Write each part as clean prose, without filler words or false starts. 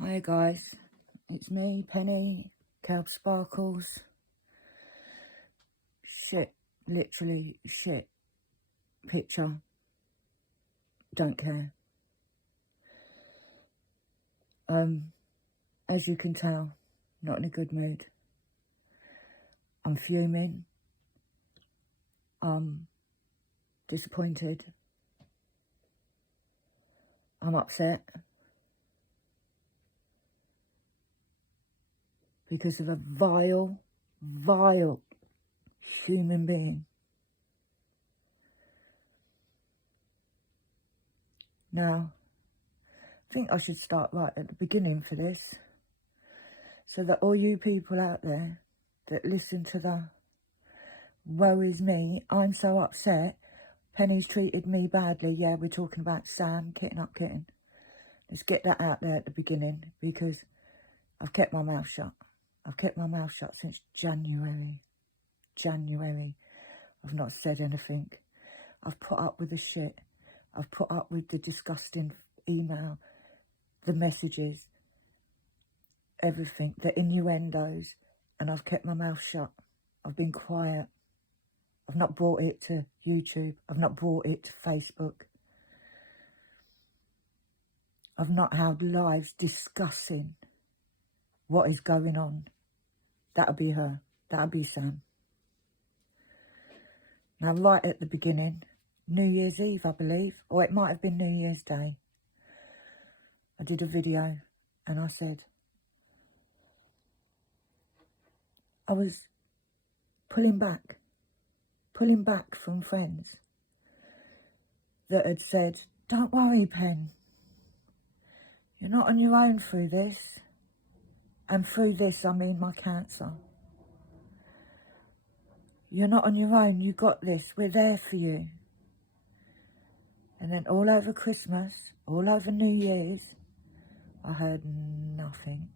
Hi guys, it's me, Penny, Kelp Sparkles. Shit, literally shit. Picture, don't care. As you can tell, not in a good mood. I'm fuming. I'm disappointed. I'm upset. Because of a vile human being. Now, I think I should start right at the beginning for this, so that all you people out there that listen to the woe is me, I'm so upset, Penny's treated me badly. Yeah, we're talking about Sam, Kitten Up Kitten. Let's get that out there at the beginning, because I've kept my mouth shut. I've kept my mouth shut since January. I've not said anything. I've put up with the shit. I've put up with the disgusting email, the messages, everything, the innuendos, and I've kept my mouth shut. I've been quiet. I've not brought it to YouTube. I've not brought it to Facebook. I've not held lives discussing what is going on. That'll be her. That'll be Sam. Now, right at the beginning, New Year's Eve, I believe, or it might have been New Year's Day, I did a video and I said, I was pulling back from friends that had said, don't worry, Pen, you're not on your own through this. And through this, I mean my cancer. You're not on your own, you got this, we're there for you. And then all over Christmas, all over New Year's, I heard nothing.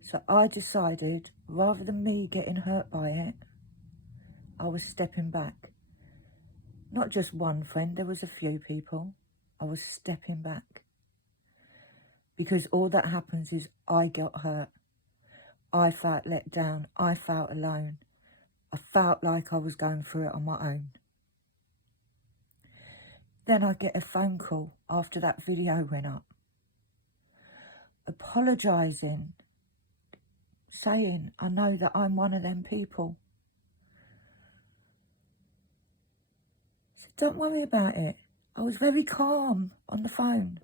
So I decided, rather than me getting hurt by it, I was stepping back. Not just one friend, there was a few people. I was stepping back. Because all that happens is I got hurt. I felt let down. I felt alone. I felt like I was going through it on my own. Then I get a phone call after that video went up, apologising, saying, I know that I'm one of them people. I said, don't worry about it. I was very calm on the phone.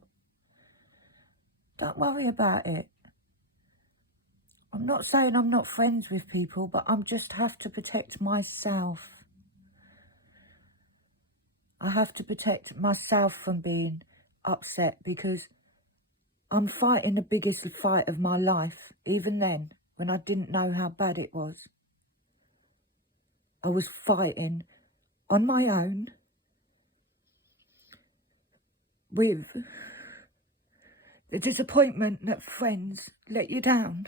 Don't worry about it. I'm not saying I'm not friends with people, but I just have to protect myself. I have to protect myself from being upset, because I'm fighting the biggest fight of my life, even then, when I didn't know how bad it was. I was fighting on my own with the disappointment that friends let you down,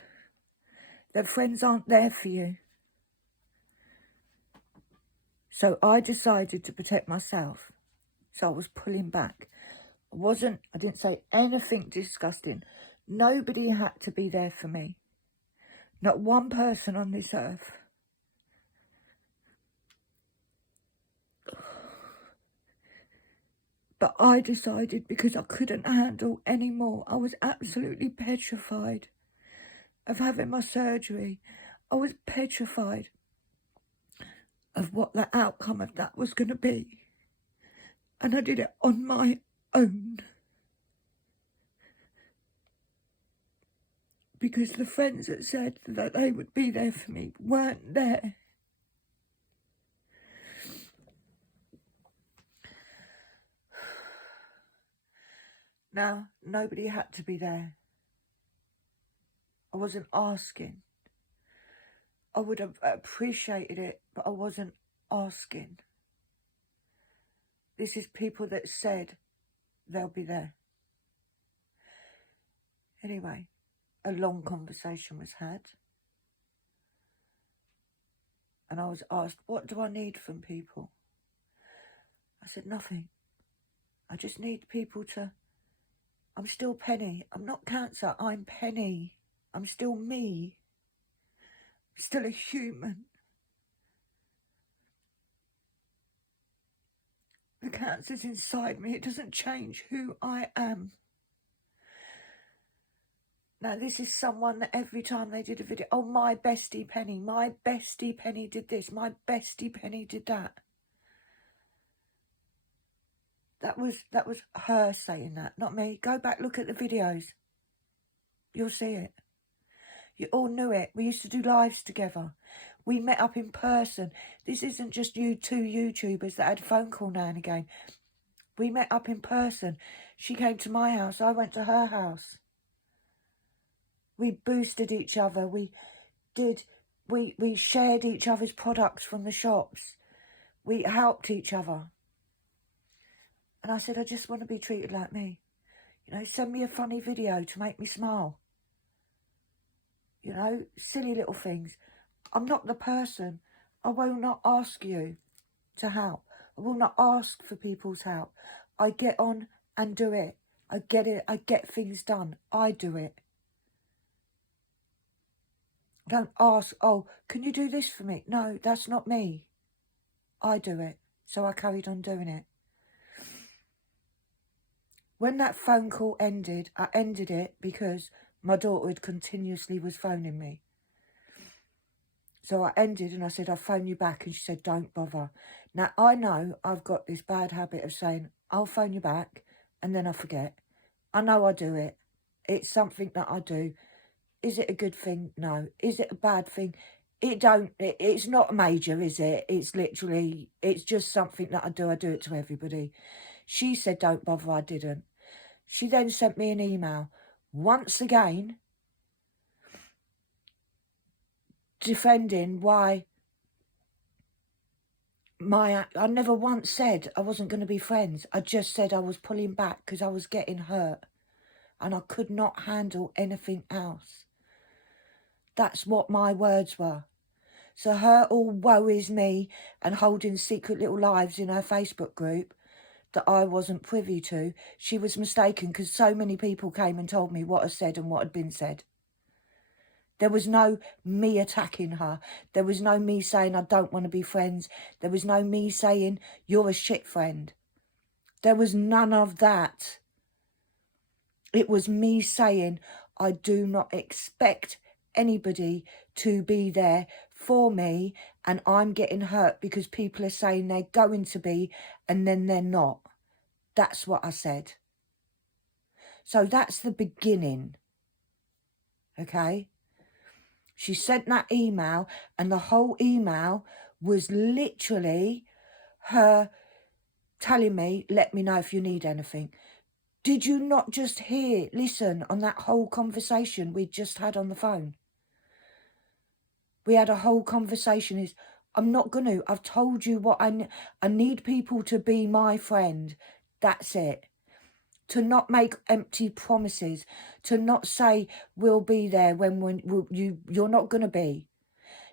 that friends aren't there for you. So I decided to protect myself. So I was pulling back. I didn't say anything disgusting. Nobody had to be there for me. Not one person on this earth. But I decided, because I couldn't handle any more. I was absolutely petrified of having my surgery. I was petrified of what the outcome of that was going to be. And I did it on my own. Because the friends that said that they would be there for me weren't there. Now, nobody had to be there. I wasn't asking. I would have appreciated it, but I wasn't asking. This is people that said they'll be there. Anyway, a long conversation was had. And I was asked, what do I need from people? I said, nothing. I just need people to I'm still Penny. I'm not Cancer. I'm Penny. I'm still me. I'm still a human. The Cancer's inside me. It doesn't change who I am. Now, this is someone that every time they did a video, oh, my bestie Penny did this, my bestie Penny did that. That was her saying that, not me. Go back, look at the videos. You'll see it. You all knew it. We used to do lives together. We met up in person. This isn't just you two YouTubers that had a phone call now and again. We met up in person. She came to my house. I went to her house. We boosted each other. We shared each other's products from the shops. We helped each other. And I said, I just want to be treated like me. You know, send me a funny video to make me smile. You know, silly little things. I'm not the person. I will not ask you to help. I will not ask for people's help. I get on and do it. I get it. I get things done. I do it. Don't ask, oh, can you do this for me? No, that's not me. I do it. So I carried on doing it. When that phone call ended, I ended it because my daughter had continuously was phoning me. So I ended and I said, I'll phone you back. And she said, don't bother. Now, I know I've got this bad habit of saying, I'll phone you back, and then I forget. I know I do it. It's something that I do. Is it a good thing? No. Is it a bad thing? It's not major, is it? It's literally, it's just something that I do. I do it to everybody. She said, don't bother. I didn't. She then sent me an email. Once again, defending why I never once said I wasn't going to be friends. I just said I was pulling back because I was getting hurt and I could not handle anything else. That's what my words were. So her all woe is me and holding secret little lives in her Facebook group that I wasn't privy to, she was mistaken because so many people came and told me what I said and what had been said. There was no me attacking her. There was no me saying I don't want to be friends. There was no me saying you're a shit friend. There was none of that. It was me saying I do not expect anybody to be there for me and I'm getting hurt because people are saying they're going to be and then they're not. That's what I said. So that's the beginning. Okay? She sent that email and the whole email was literally her telling me, let me know if you need anything. Did you not just listen on that whole conversation we just had on the phone? We had a whole conversation. I'm not going to. I've told you what I need people to be my friend. That's it. To not make empty promises, to not say we'll be there when you're not going to be.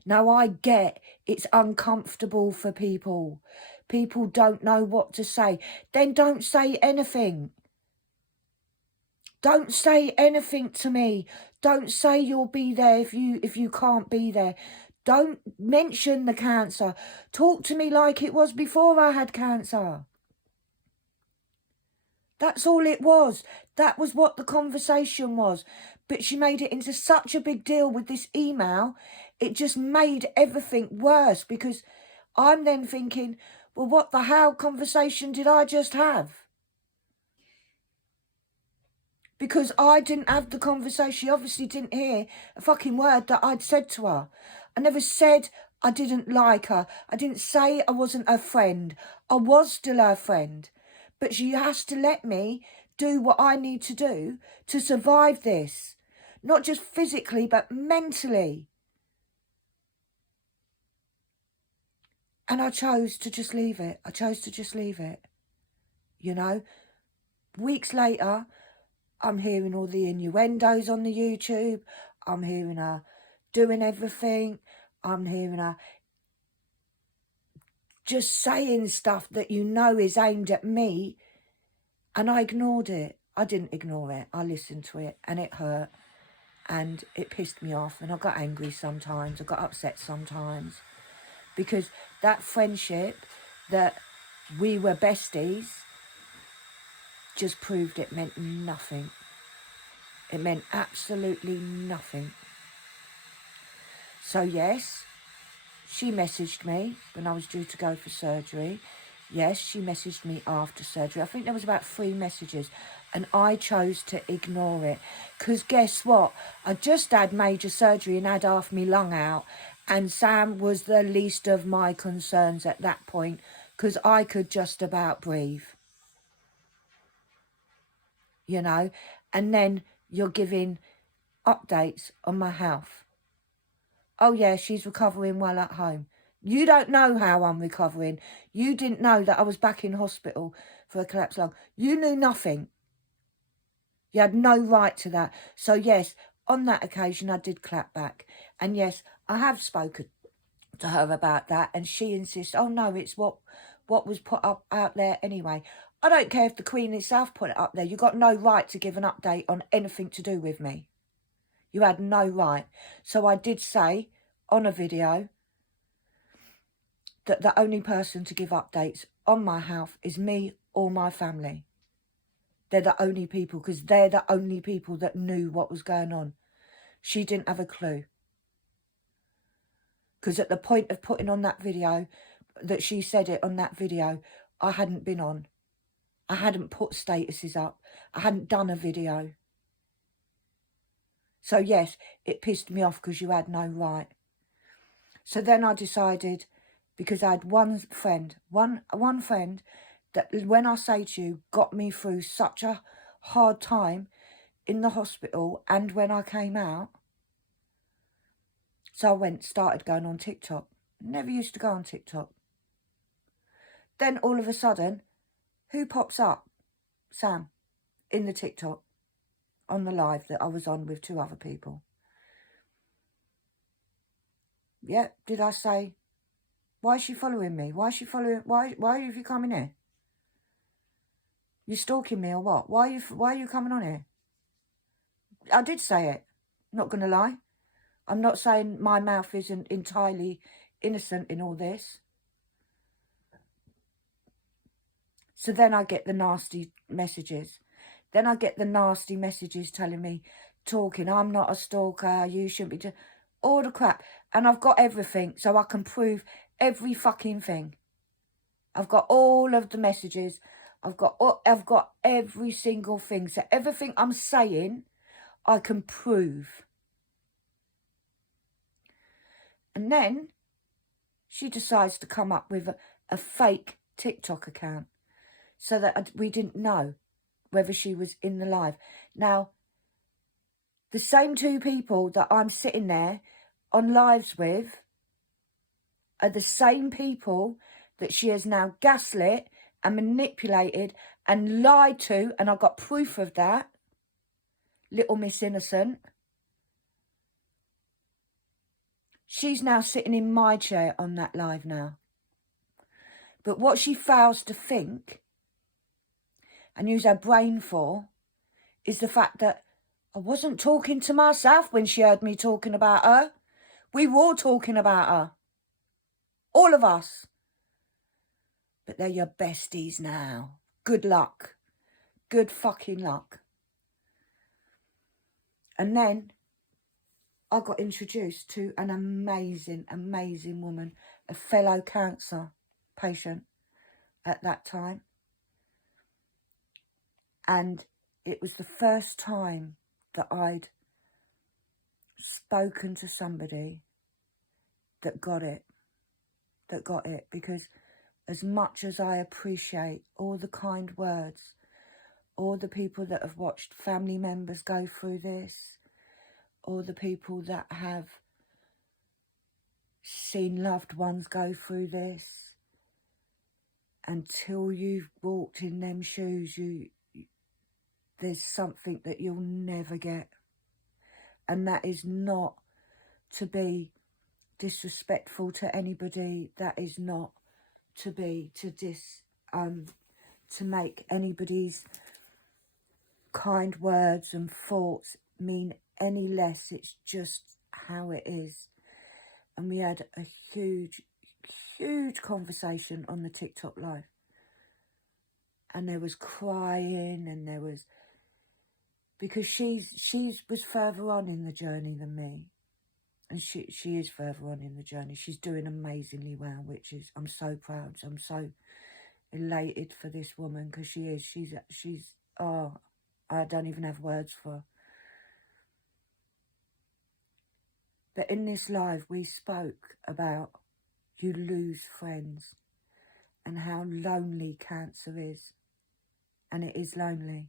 Now, I get it's uncomfortable for people. People don't know what to say. Then don't say anything. Don't say anything to me. Don't say you'll be there if you can't be there. Don't mention the cancer. Talk to me like it was before I had cancer. That's all it was. That was what the conversation was. But she made it into such a big deal with this email. It just made everything worse because I'm then thinking, well, what the hell conversation did I just have? Because I didn't have the conversation. She obviously didn't hear a fucking word that I'd said to her. I never said I didn't like her. I didn't say I wasn't her friend. I was still her friend. But she has to let me do what I need to do to survive this. Not just physically, but mentally. And I chose to just leave it. I chose to just leave it. You know? Weeks later, I'm hearing all the innuendos on the YouTube. I'm hearing her doing everything. I'm hearing her just saying stuff that you know is aimed at me. And I ignored it. I didn't ignore it. I listened to it, and it hurt, and it pissed me off, and I got angry sometimes. I got upset sometimes, because that friendship, that we were besties, just proved it meant nothing. It meant absolutely nothing. So yes, she messaged me when I was due to go for surgery. Yes, she messaged me after surgery. I think there was about 3 messages, and I chose to ignore it. Because guess what? I just had major surgery and had half my lung out, and Sam was the least of my concerns at that point, because I could just about breathe. You know? And then you're giving updates on my health. Oh yeah, she's recovering well at home. You don't know how I'm recovering. You didn't know that I was back in hospital for a collapsed lung. You knew nothing. You had no right to that. So yes, on that occasion I did clap back. And yes, I have spoken to her about that, and she insists, oh no, it's what was put up out there anyway. I don't care if the Queen herself put it up there. You got no right to give an update on anything to do with me. You had no right. So I did say on a video that the only person to give updates on my health is me or my family. They're the only people, because they're the only people that knew what was going on. She didn't have a clue. Because at the point of putting on that video, that she said it on that video, I hadn't been on. I hadn't put statuses up. I hadn't done a video. So yes, it pissed me off because you had no right. So then I decided, because I had one friend that, when I say to you, got me through such a hard time in the hospital and when I came out. So I started going on TikTok. Never used to go on TikTok. Then all of a sudden, who pops up? Sam, in the TikTok, on the live that I was on with 2 other people. Yeah, did I say, why is she following me? Why is she following? Why have you coming here? You stalking me or what? Why are you coming on here? I did say it. Not going to lie. I'm not saying my mouth isn't entirely innocent in all this. So then I get the nasty messages. Then I get the nasty messages telling me, talking, I'm not a stalker, you shouldn't be all the crap. And I've got everything, so I can prove every fucking thing. I've got all of the messages. I've got every single thing. So everything I'm saying, I can prove. And then she decides to come up with a fake TikTok account so that we didn't know whether she was in the live. Now, the same 2 people that I'm sitting there on lives with are the same people that she has now gaslit and manipulated and lied to, and I've got proof of that. Little Miss Innocent. She's now sitting in my chair on that live now. But what she fails to think and use her brain for is the fact that I wasn't talking to myself when she heard me talking about her. We were all talking about her. All of us. But they're your besties now. Good luck. Good fucking luck. And then I got introduced to an amazing, amazing woman, a fellow cancer patient at that time. And it was the first time that I'd spoken to somebody that got it. Because as much as I appreciate all the kind words, all the people that have watched family members go through this, all the people that have seen loved ones go through this, until you've walked in them shoes, there's something that you'll never get. And that is not to be disrespectful to anybody. That is not to make anybody's kind words and thoughts mean any less. It's just how it is. And we had a huge, huge conversation on the TikTok live. And there was crying, and there was, because she was further on in the journey than me. And she is further on in the journey. She's doing amazingly well, which is, I'm so proud. I'm so elated for this woman, because she's, oh, I don't even have words for her. But in this live, we spoke about you lose friends and how lonely cancer is. And it is lonely.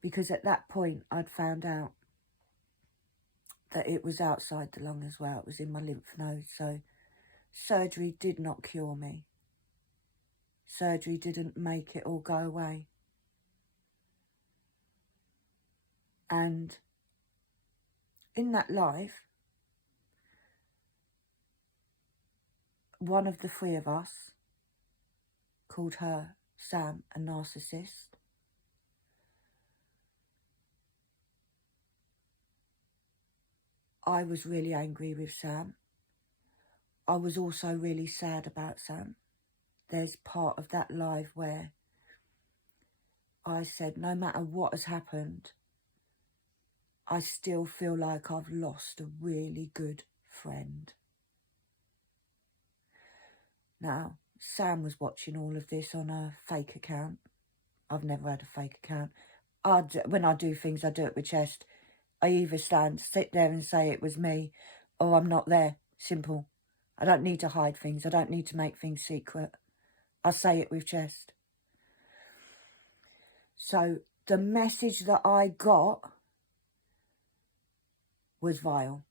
Because at that point, I'd found out that it was outside the lung as well. It was in my lymph nodes. So surgery did not cure me. Surgery didn't make it all go away. And in that life, one of the three of us called her, Sam, a narcissist. I was really angry with Sam. I was also really sad about Sam. There's part of that live where I said, no matter what has happened, I still feel like I've lost a really good friend. Now, Sam was watching all of this on a fake account. I've never had a fake account. When I do things, I do it with chest. I either sit there and say it was me, or I'm not there. Simple. I don't need to hide things. I don't need to make things secret. I say it with chest. So the message that I got was vile.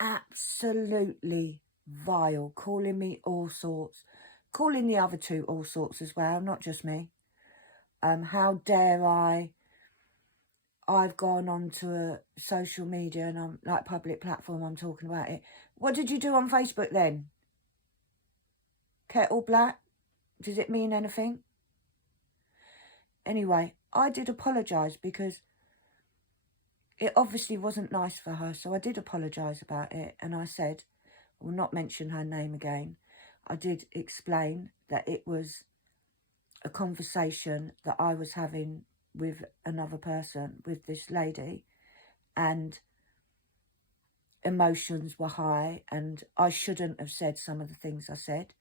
Absolutely vile. Calling me all sorts. Calling the other two all sorts as well, not just me. How dare I've gone onto a social media and I'm like public platform, I'm talking about it. What did you do on Facebook then? Kettle black? Does it mean anything? Anyway, I did apologise because it obviously wasn't nice for her. So I did apologise about it. And I said, I will not mention her name again. I did explain that it was a conversation that I was having with another person, with this lady, and emotions were high, and I shouldn't have said some of the things I said.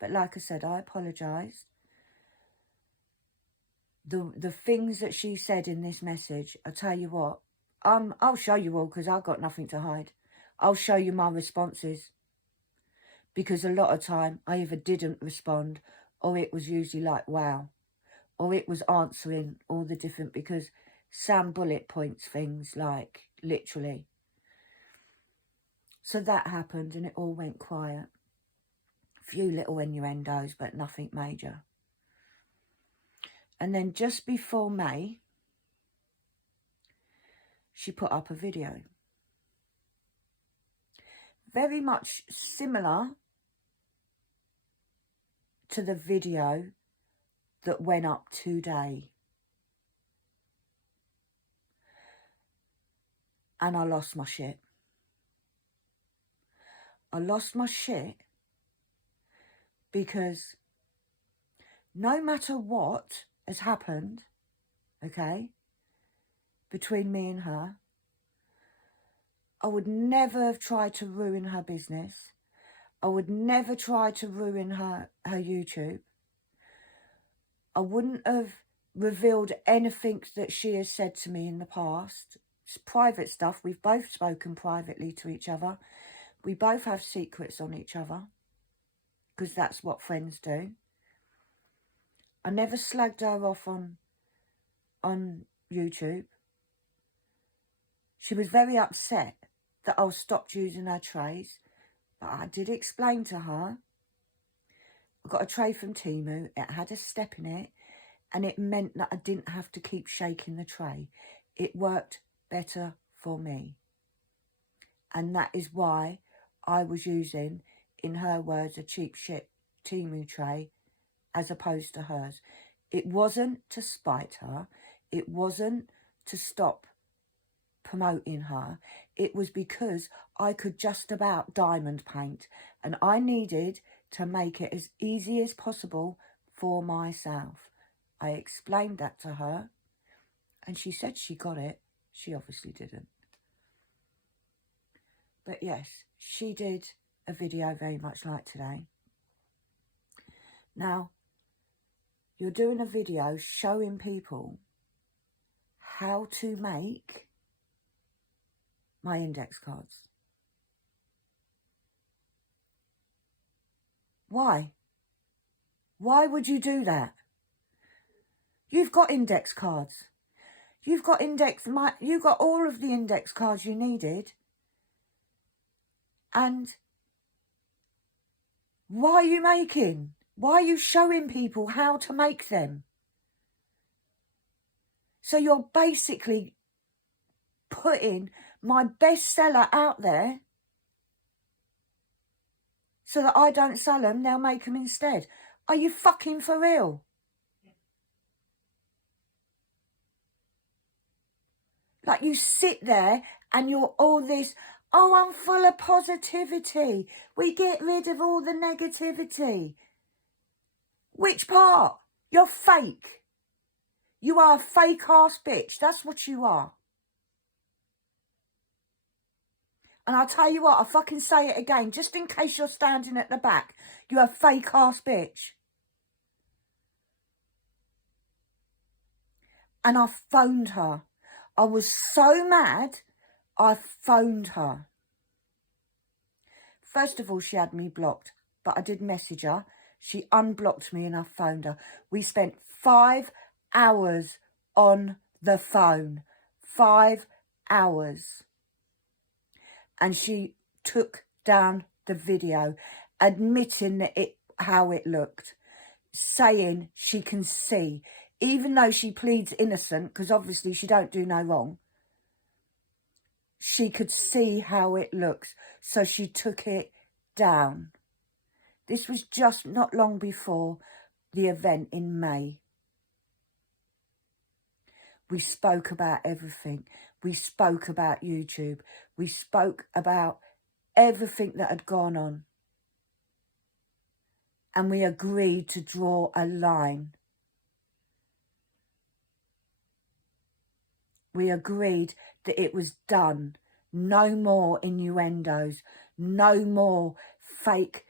But like I said, I apologised. The things that she said in this message, I tell you what, I'll show you all, because I've got nothing to hide. I'll show you my responses, because a lot of time I either didn't respond, or it was usually like, wow, or it was answering all the different, because Sam bullet points things, like literally. So that happened, and it all went quiet. Few little innuendos, but nothing major. And then just before May, she put up a video. Very much similar to the video that went up today. And I lost my shit. I lost my shit because no matter what has happened, okay, between me and her, I would never have tried to ruin her business. I would never try to ruin her YouTube. I wouldn't have revealed anything that she has said to me in the past. It's private stuff. We've both spoken privately to each other. We both have secrets on each other, because that's what friends do. I never slagged her off on YouTube. She was very upset that I stopped using her trays, but I did explain to her. I got a tray from Temu. It had a step in it, and it meant that I didn't have to keep shaking the tray. It worked better for me. And that is why I was using, in her words, a cheap shit Temu tray as opposed to hers. It wasn't to spite her. It wasn't to stop promoting her. It was because I could just about diamond paint, and I needed to make it as easy as possible for myself. I explained that to her, and she said she got it. She obviously didn't. But yes, she did a video very much like today. Now, you're doing a video showing people how to make my index cards. Why? Why would you do that? You've got index cards. You've got all of the index cards you needed. And why are you making? Why are you showing people how to make them? So you're basically putting my bestseller out there so that I don't sell them, they'll make them instead. Are you fucking for real? Like, you sit there and you're all this, oh, I'm full of positivity. We get rid of all the negativity. Which part? You're fake. You are a fake ass bitch. That's what you are. And I'll tell you what, I'll fucking say it again, just in case you're standing at the back. You're a fake ass bitch. And I phoned her. I was so mad, I phoned her. First of all, she had me blocked, but I did message her. She unblocked me and I phoned her. We spent 5 hours on the phone. 5 hours. And she took down the video, admitting that how it looked, saying she can see, even though she pleads innocent, because obviously she don't do no wrong, she could see how it looks, so she took it down. This was just not long before the event in May. We spoke about everything. We spoke about YouTube. We spoke about everything that had gone on. And we agreed to draw a line. We agreed that it was done. No more innuendos. No more fake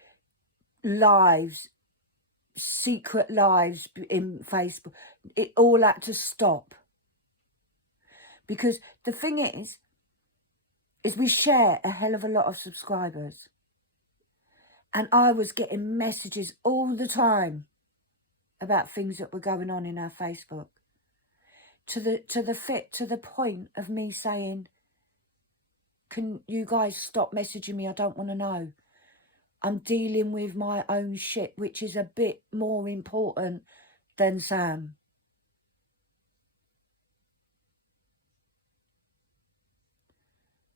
lives, secret lives in Facebook. It all had to stop. Because the thing is we share a hell of a lot of subscribers. And I was getting messages all the time about things that were going on in our Facebook. To the point of me saying, can you guys stop messaging me? I don't want to know. I'm dealing with my own shit, which is a bit more important than Sam.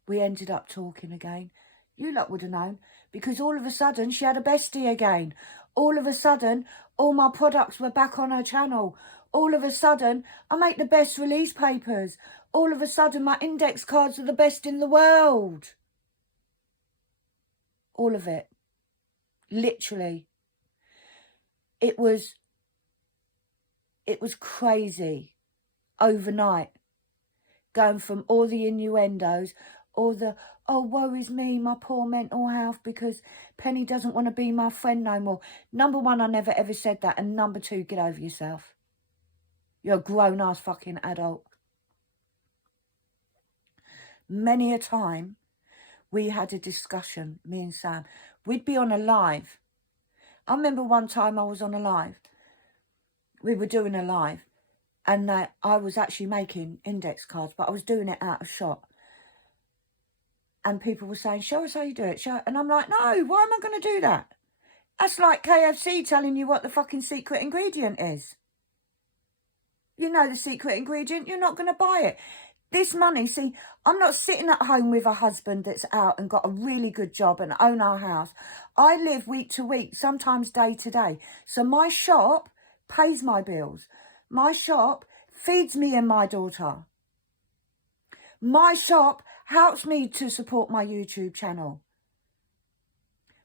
We ended up talking again. You lot would have known, because all of a sudden she had a bestie again. All of a sudden, all my products were back on her channel. All of a sudden, I make the best release papers. All of a sudden, my index cards are the best in the world. All of it. Literally. It was crazy. Overnight. Going from all the innuendos, all the, oh, woe is me, my poor mental health, because Penny doesn't want to be my friend no more. Number one, I never ever said that. And number two, get over yourself. You're a grown-ass fucking adult. Many a time, we had a discussion, me and Sam. We'd be on a live. I remember one time I was on a live. We were doing a live. And I was actually making index cards, but I was doing it out of shot. And people were saying, show us how you do it. And I'm like, no, why am I going to do that? That's like KFC telling you what the fucking secret ingredient is. You know the secret ingredient, you're not going to buy it. This money, see, I'm not sitting at home with a husband that's out and got a really good job and own our house. I live week to week, sometimes day to day. So my shop pays my bills. My shop feeds me and my daughter. My shop helps me to support my YouTube channel.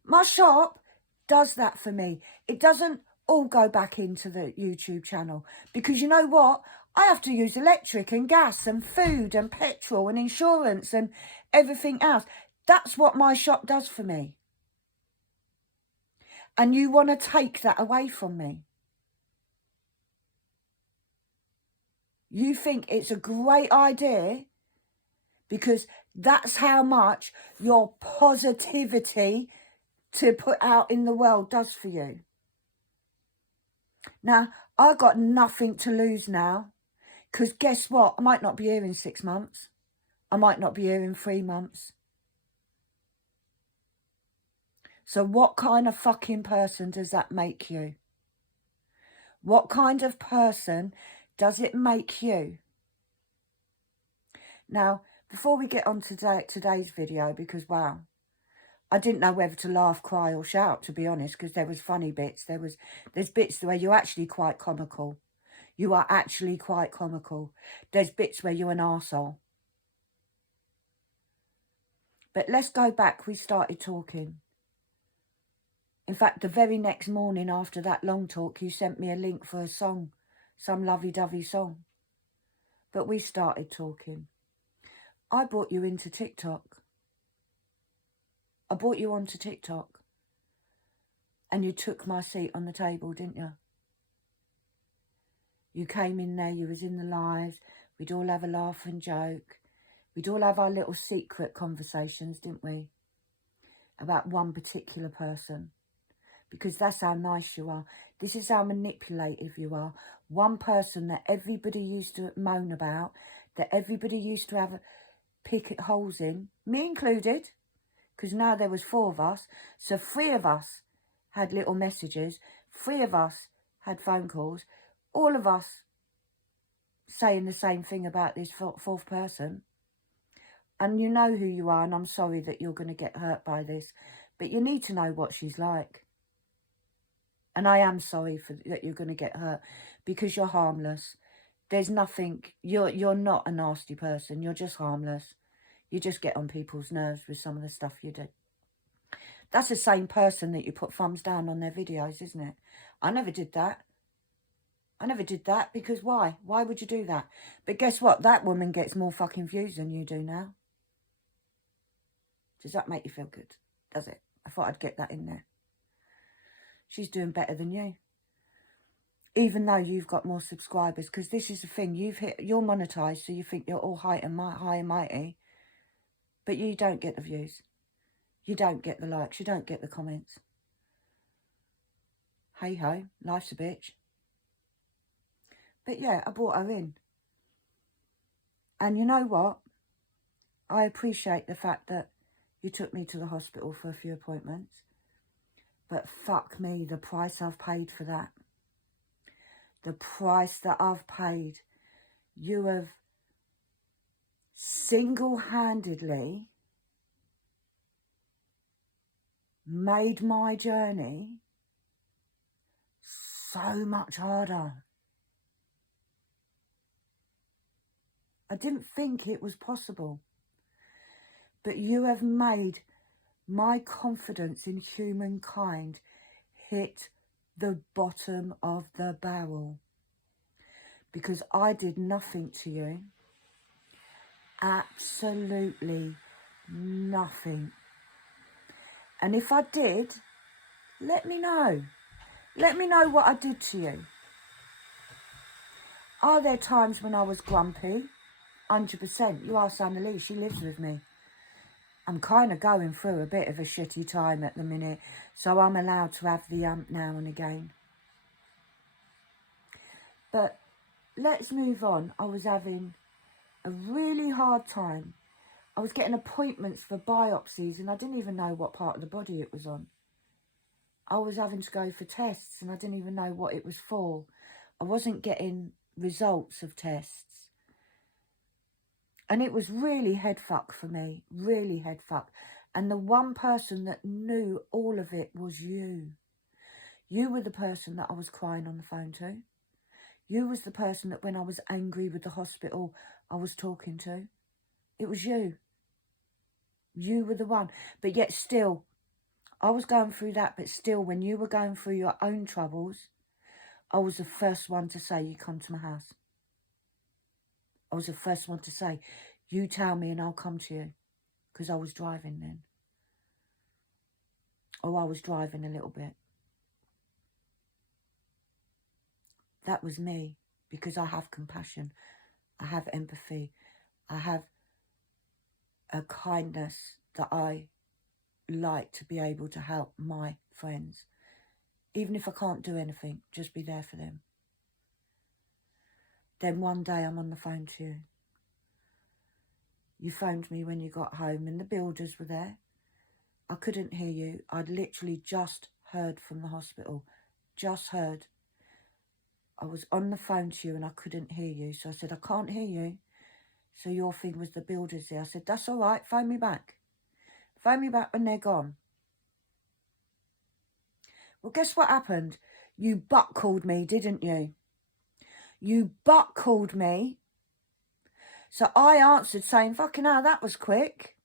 My shop does that for me. It doesn't all go back into the YouTube channel because you know what? I have to use electric and gas and food and petrol and insurance and everything else. That's what my shop does for me. And you want to take that away from me. You think it's a great idea because that's how much your positivity to put out in the world does for you. Now, I've got nothing to lose now because guess what? I might not be here in 6 months. I might not be here in 3 months. So what kind of fucking person does that make you? What kind of person does it make you? Now, before we get on to today's video, because, wow, I didn't know whether to laugh, cry or shout, to be honest, because there was funny bits. There's bits where you're actually quite comical. You are actually quite comical. There's bits where you're an arsehole. But let's go back. We started talking. In fact, the very next morning after that long talk, you sent me a link for a song, some lovey-dovey song. But we started talking. I brought you into TikTok. I brought you onto TikTok. And you took my seat on the table, didn't you? You came in there, you was in the lives. We'd all have a laugh and joke. We'd all have our little secret conversations, didn't we? About one particular person. Because that's how nice you are. This is how manipulative you are. One person that everybody used to moan about, that everybody used to have pick holes in, me included, because now there was 4 of us, so 3 of us had little messages, 3 of us had phone calls, all of us saying the same thing about this 4th person. And you know who you are, and I'm sorry that you're going to get hurt by this, but you need to know what she's like. And I am sorry that you're going to get hurt because you're harmless. There's nothing, you're not a nasty person. You're just harmless. You just get on people's nerves with some of the stuff you do. That's the same person that you put thumbs down on their videos, isn't it? I never did that. I never did that because why? Why would you do that? But guess what? That woman gets more fucking views than you do now. Does that make you feel good? Does it? I thought I'd get that in there. She's doing better than you. Even though you've got more subscribers. Because this is the thing. You're monetized, so you think you're all high and mighty. But you don't get the views. You don't get the likes. You don't get the comments. Hey ho. Life's a bitch. But yeah, I brought her in. And you know what? I appreciate the fact that you took me to the hospital for a few appointments. But fuck me, the price I've paid for that. The price that I've paid. You have single-handedly made my journey so much harder. I didn't think it was possible. But you have made my confidence in humankind hit the bottom of the barrel. Because I did nothing to you. Absolutely nothing. And if I did, let me know. Let me know what I did to you. Are there times when I was grumpy? 100%. You ask Annalise, she lives with me. I'm kind of going through a bit of a shitty time at the minute, so I'm allowed to have the now and again. But let's move on. I was having a really hard time. I was getting appointments for biopsies and I didn't even know what part of the body it was on. I was having to go for tests and I didn't even know what it was for. I wasn't getting results of tests. And it was really head fuck for me, really head fuck. And the one person that knew all of it was you. You were the person that I was crying on the phone to. You was the person that when I was angry with the hospital, I was talking to. It was you. You were the one. But yet still, I was going through that, but still, when you were going through your own troubles, I was the first one to say, you come to my house. I was the first one to say, you tell me and I'll come to you. Because I was driving then. Or I was driving a little bit. That was me. Because I have compassion. I have empathy. I have a kindness that I like to be able to help my friends. Even if I can't do anything, just be there for them. Then one day I'm on the phone to you. You phoned me when you got home and the builders were there. I couldn't hear you. I'd literally just heard from the hospital. Just heard. I was on the phone to you and I couldn't hear you. So I said, I can't hear you. So your thing was the builders there. I said, that's all right. Phone me back. Phone me back when they're gone. Well, guess what happened? You butt called me, didn't you? You butt called me. So I answered saying, fucking hell, that was quick.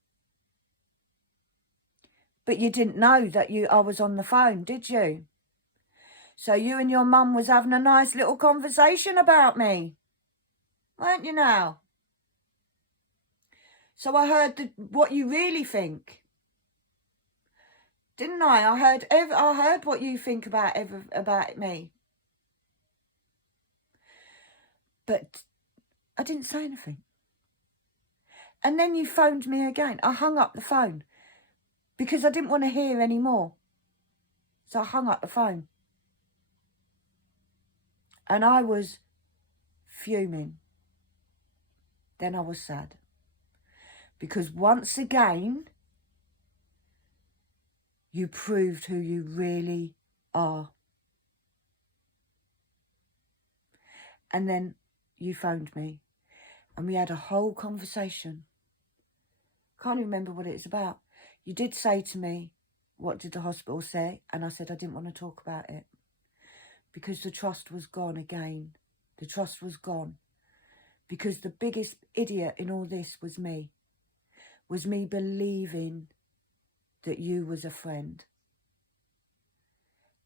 But you didn't know that I was on the phone, did you? So you and your mum was having a nice little conversation about me. Weren't you now? So I heard what you really think. Didn't I? I heard what you think about me. But I didn't say anything. And then you phoned me again. I hung up the phone because I didn't want to hear any more. So I hung up the phone. And I was fuming. Then I was sad. Because once again, you proved who you really are. And then you phoned me. And we had a whole conversation. Can't even remember what it was about. You did say to me, what did the hospital say? And I said I didn't want to talk about it. Because the trust was gone again. The trust was gone. Because the biggest idiot in all this was me. Was me believing that you was a friend.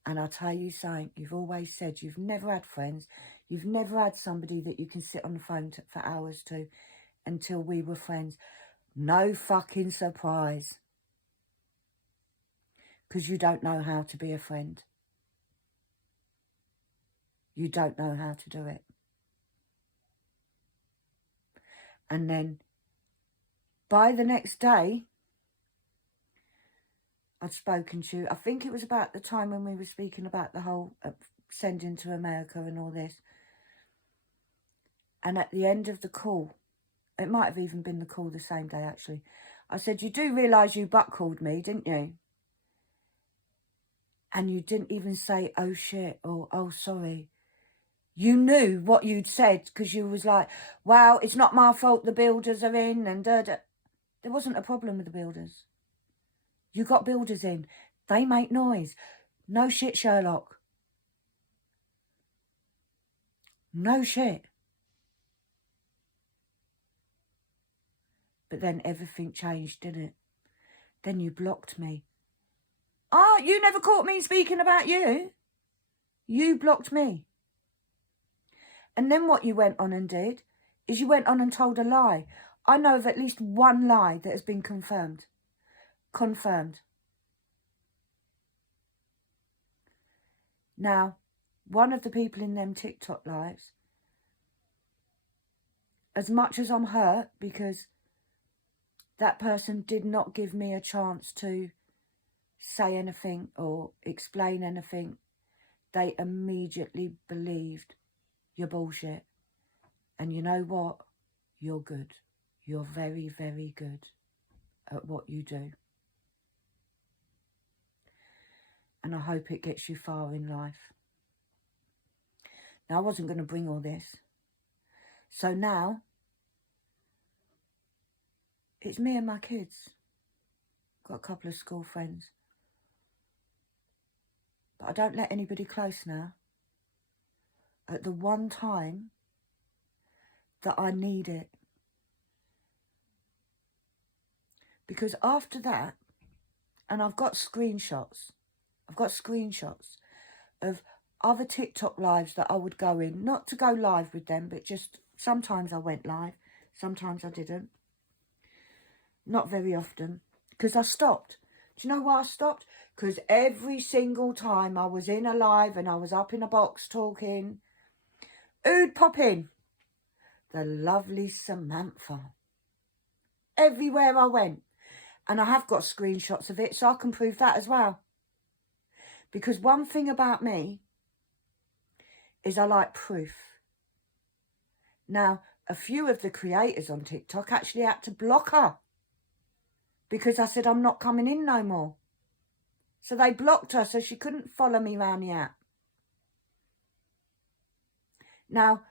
And I'll tell you something, you've always said you've never had friends. You've never had somebody that you can sit on the phone for hours to until we were friends. No fucking surprise. Because you don't know how to be a friend. You don't know how to do it. And then by the next day, I'd spoken to you. I think it was about the time when we were speaking about the whole sending to America and all this. And at the end of the call, it might have even been the call the same day actually, I said, you do realise you butt called me, didn't you? And you didn't even say, oh shit, or oh sorry. You knew what you'd said because you was like, well, it's not my fault the builders are in and da-da. There wasn't a problem with the builders. You got builders in. They make noise. No shit, Sherlock. No shit. But then everything changed, didn't it? Then you blocked me. Ah, you never caught me speaking about you. You blocked me. And then what you went on and did is you went on and told a lie. I know of at least one lie that has been confirmed. Confirmed. Now, one of the people in them TikTok lives, as much as I'm hurt because that person did not give me a chance to say anything or explain anything, they immediately believed your bullshit. And you know what? You're good. You're very, very good at what you do. And I hope it gets you far in life. Now, I wasn't going to bring all this. So now, it's me and my kids. Got a couple of school friends. But I don't let anybody close now. At the one time that I need it. Because after that, and I've got screenshots of other TikTok lives that I would go in, not to go live with them, but just sometimes I went live, sometimes I didn't. Not very often, because I stopped. Do you know why I stopped? Because every single time I was in a live and I was up in a box talking, who'd pop in? The lovely Samantha. Everywhere I went. And I have got screenshots of it, so I can prove that as well. Because one thing about me is I like proof. Now, a few of the creators on TikTok actually had to block her because I said I'm not coming in no more. So they blocked her so she couldn't follow me around the app. Now,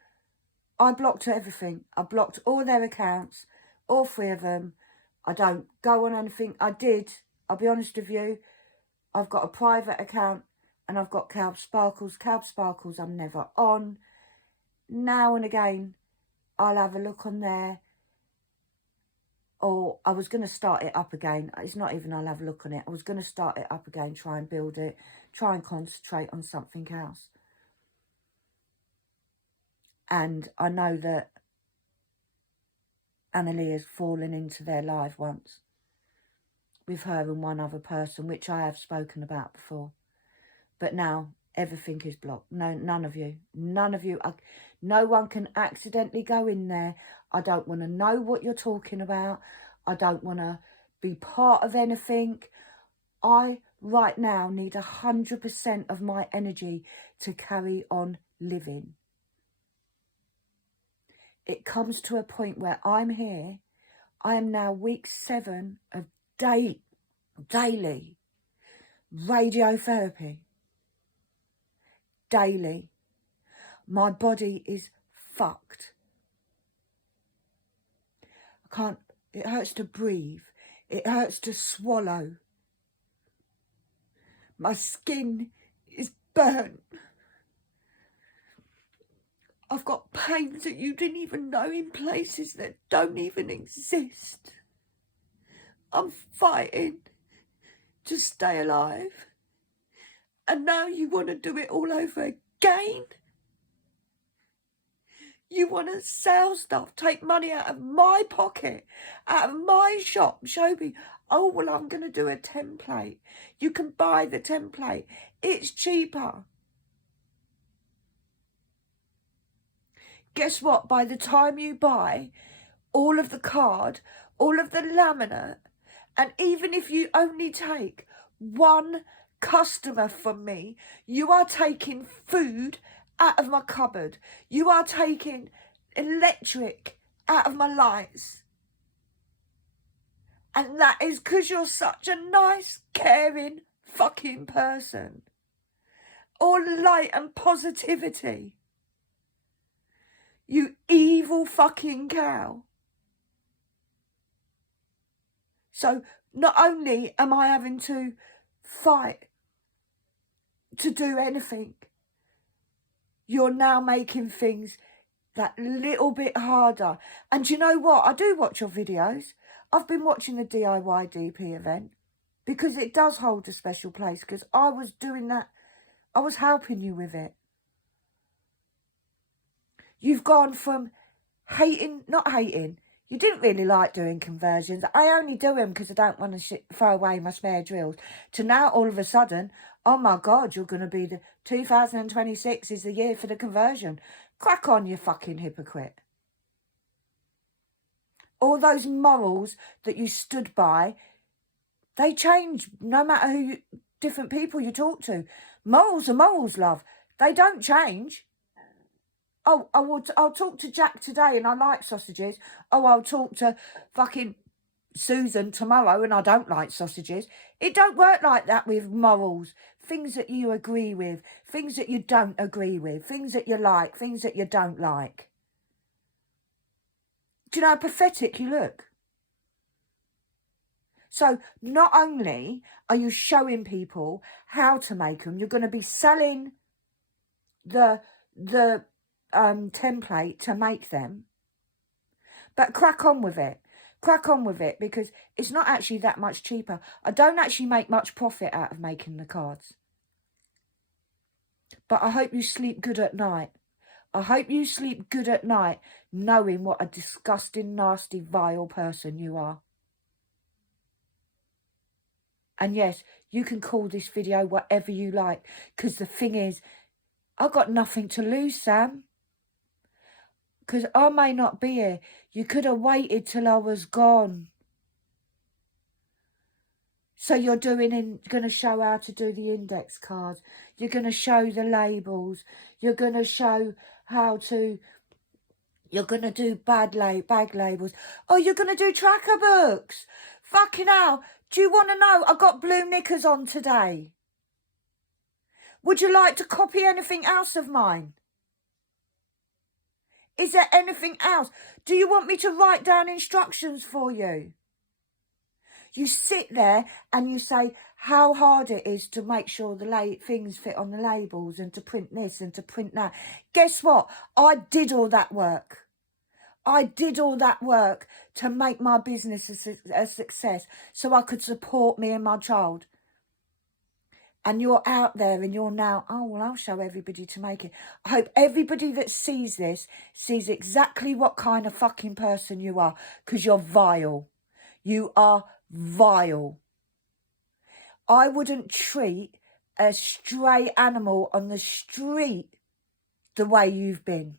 I blocked everything. I blocked all their accounts, all 3 of them. I don't go on anything. I did. I'll be honest with you. I've got a private account and I've got Calb Sparkles. Calb Sparkles I'm never on. Now and again, I'll have a look on there. Or I was going to start it up again. It's not even I'll have a look on it. I was going to start it up again, try and build it, try and concentrate on something else. And I know that Annalie has fallen into their live once with her and one other person, which I have spoken about before. But now everything is blocked. No, none of you. No one can accidentally go in there. I don't want to know what you're talking about. I don't want to be part of anything. I, right now, need 100% of my energy to carry on living. It comes to a point where I'm here. I am now week 7 of daily radiotherapy. Daily. My body is fucked. I can't, it hurts to breathe. It hurts to swallow. My skin is burnt. I've got pains that you didn't even know in places that don't even exist. I'm fighting to stay alive. And now you want to do it all over again? You want to sell stuff, take money out of my pocket, out of my shop, show me, oh, well, I'm going to do a template. You can buy the template. It's cheaper. Guess what? By the time you buy all of the card, all of the laminate, and even if you only take one customer from me, you are taking food out of my cupboard. You are taking electric out of my lights. And that is because you're such a nice, caring fucking person. All light and positivity. You evil fucking cow. So not only am I having to fight to do anything, you're now making things that little bit harder. And you know what? I do watch your videos. I've been watching the DIY DP event because it does hold a special place because I was doing that. I was helping you with it. You've gone from not hating. You didn't really like doing conversions. I only do them because I don't want to throw away my spare drills. To now, all of a sudden, oh my God, you're going to be 2026 is the year for the conversion. Crack on, you fucking hypocrite. All those morals that you stood by, they change no matter different people you talk to. Morals are morals, love. They don't change. Oh, I'll talk to Jack today and I like sausages. Oh, I'll talk to fucking Susan tomorrow and I don't like sausages. It don't work like that with morals. Things that you agree with, things that you don't agree with, things that you like, things that you don't like. Do you know how pathetic you look? So not only are you showing people how to make them, you're going to be selling the template to make them. But crack on with it. Crack on with it, because it's not actually that much cheaper. I don't actually make much profit out of making the cards. But I hope you sleep good at night. I hope you sleep good at night knowing what a disgusting, nasty, vile person you are. And yes, you can call this video whatever you like, because the thing is, I've got nothing to lose, Sam. Because I may not be here. You could have waited till I was gone. So you're going to show how to do the index cards. You're going to show the labels. You're going to show how to... You're going to do bag labels. Oh, you're going to do tracker books. Fucking hell. Do you want to know? I got blue knickers on today. Would you like to copy anything else of mine? Is there anything else? Do you want me to write down instructions for you? You sit there and you say how hard it is to make sure the things fit on the labels and to print this and to print that. Guess what? I did all that work. I did all that work to make my business a success so I could support me and my child. And you're out there and you're now, oh, well, I'll show everybody to make it. I hope everybody that sees this sees exactly what kind of fucking person you are, because you're vile. You are vile. I wouldn't treat a stray animal on the street the way you've been.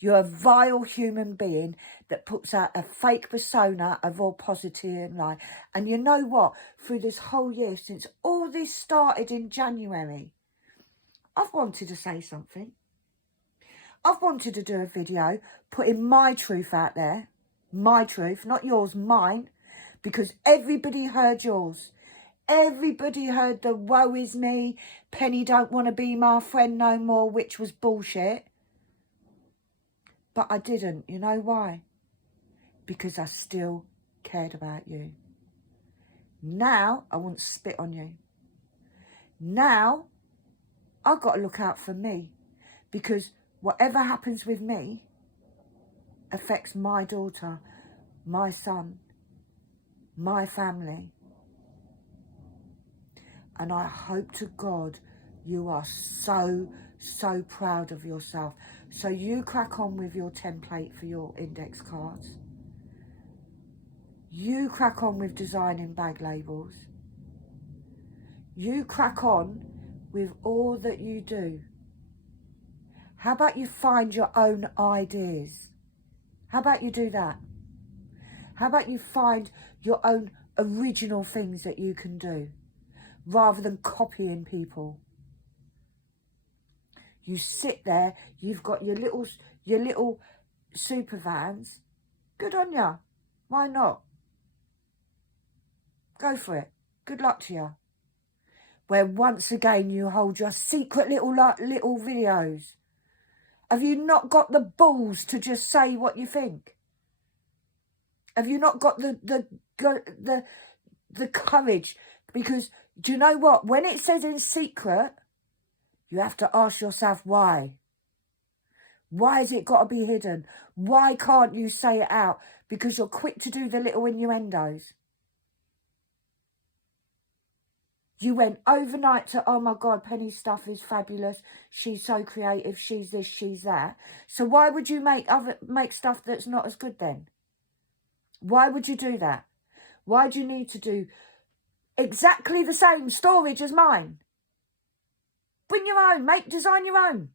You're a vile human being that puts out a fake persona of all positivity in life. And you know what? Through this whole year, since all this started in January, I've wanted to say something. I've wanted to do a video putting my truth out there. My truth, not yours, mine. Because everybody heard yours. Everybody heard the woe is me, Penny don't want to be my friend no more, which was bullshit. But I didn't. You know why? Because I still cared about you. Now, I want to spit on you. Now, I've got to look out for me. Because whatever happens with me affects my daughter, my son, my family. And I hope to God you are so proud of yourself. So you crack on with your template for your index cards. You crack on with designing bag labels. You crack on with all that you do. How about you find your own ideas? How about you do that? How about you find your own original things that you can do, rather than copying people? You sit there, you've got your little super vans. Good on ya. Why not? Go for it. Good luck to you. Where once again you hold your secret little videos. Have you not got the balls to just say what you think? Have you not got the courage? Because do you know what? When it says in secret, you have to ask yourself why. Why has it got to be hidden? Why can't you say it out? Because you're quick to do the little innuendos. You went overnight to, oh my God, Penny's stuff is fabulous. She's so creative. She's this, she's that. So why would you make stuff that's not as good then? Why would you do that? Why do you need to do exactly the same storage as mine? Bring your own, design your own.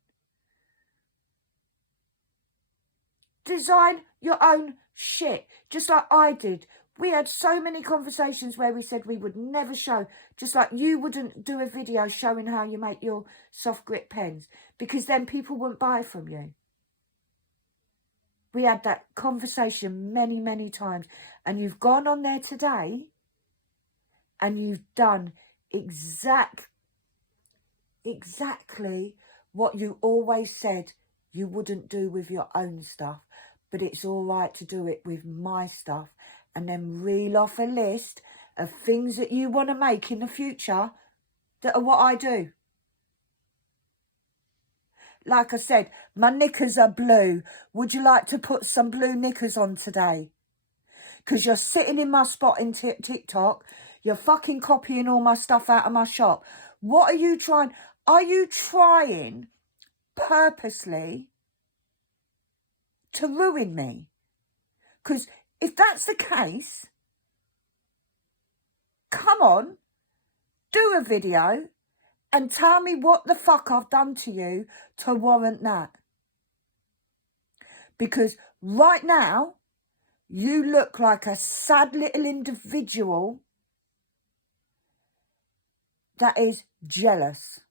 Design your own shit, just like I did. We had so many conversations where we said we would never show, just like you wouldn't do a video showing how you make your soft grip pens, because then people wouldn't buy from you. We had that conversation many, many times. And you've gone on there today and you've done exactly what you always said you wouldn't do with your own stuff. But it's all right to do it with my stuff. and then reel off a list of things that you want to make in the future that are what I do. Like I said, my knickers are blue. Would you like to put some blue knickers on today? Because you're sitting in my spot in TikTok. You're fucking copying all my stuff out of my shop. What are you trying? Are you trying purposely to ruin me? Because if that's the case, come on, do a video and tell me what the fuck I've done to you to warrant that. Because right now, you look like a sad little individual that is jealous.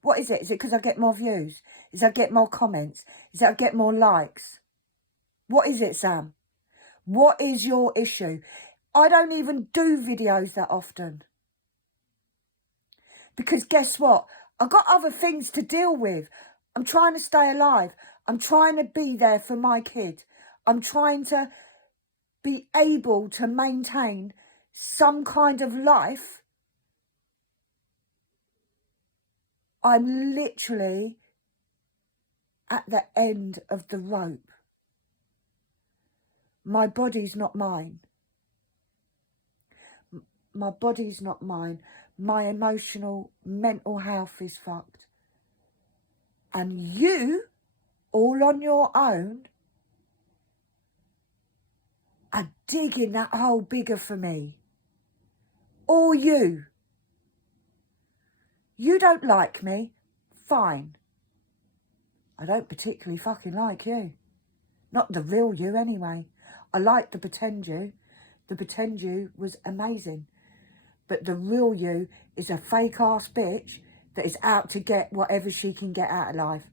What is it? Is it because I get more views? Is it I get more comments? Is it I get more likes? What is it, Sam? What is your issue? I don't even do videos that often. Because guess what? I've got other things to deal with. I'm trying to stay alive. I'm trying to be there for my kid. I'm trying to be able to maintain some kind of life. I'm literally at the end of the rope. My body's not mine. My body's not mine. My emotional, mental health is fucked. And you, all on your own, are digging that hole bigger for me. Or you. You don't like me. Fine. I don't particularly fucking like you. Not the real you anyway. I like the pretend you. The pretend you was amazing. But the real you is a fake ass bitch that is out to get whatever she can get out of life.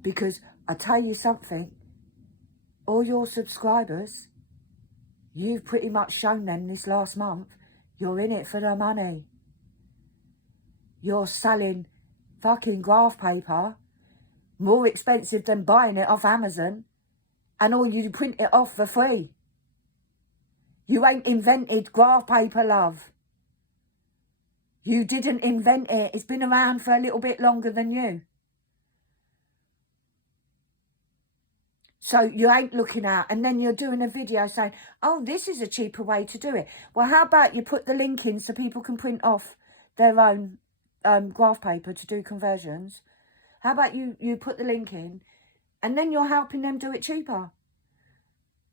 Because I tell you something, all your subscribers, you've pretty much shown them this last month, you're in it for the money. You're selling fucking graph paper more expensive than buying it off Amazon, and all you print it off for free. You ain't invented graph paper, love. You didn't invent it. It's been around for a little bit longer than you. So you ain't looking out, and then you're doing a video saying, oh, this is a cheaper way to do it. Well, how about you put the link in so people can print off their own graph paper to do conversions? How about you put the link in, and then you're helping them do it cheaper?